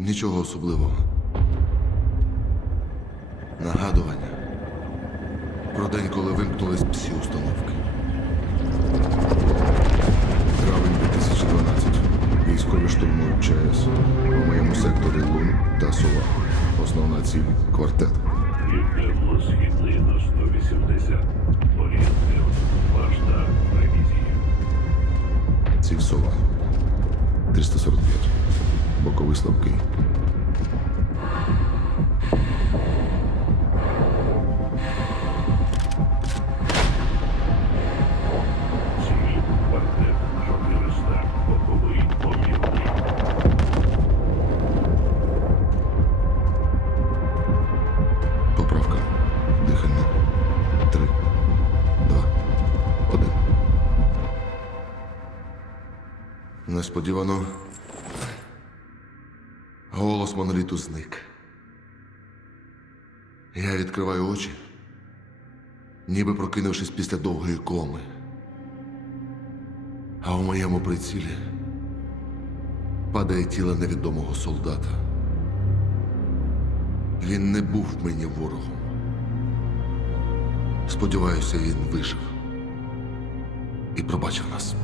Нічого особливого. Нагадування про день, коли вимкнулись всі установки. Травень 2012. Військові штурмують ЧАЕС. У моєму секторі Лун та Сова. Основна ціль квартет. Південно-східний на 180. Орієнтир. Башта. Ревізія. Ціль Сова. 345. Боковий слабкий. Несподівано. Голос моноліту зник. Я відкриваю очі, ніби прокинувшись після довгої коми. А у моєму прицілі падає тіло невідомого солдата. Він не був мені ворогом. Сподіваюся, він вижив і пробачив нас.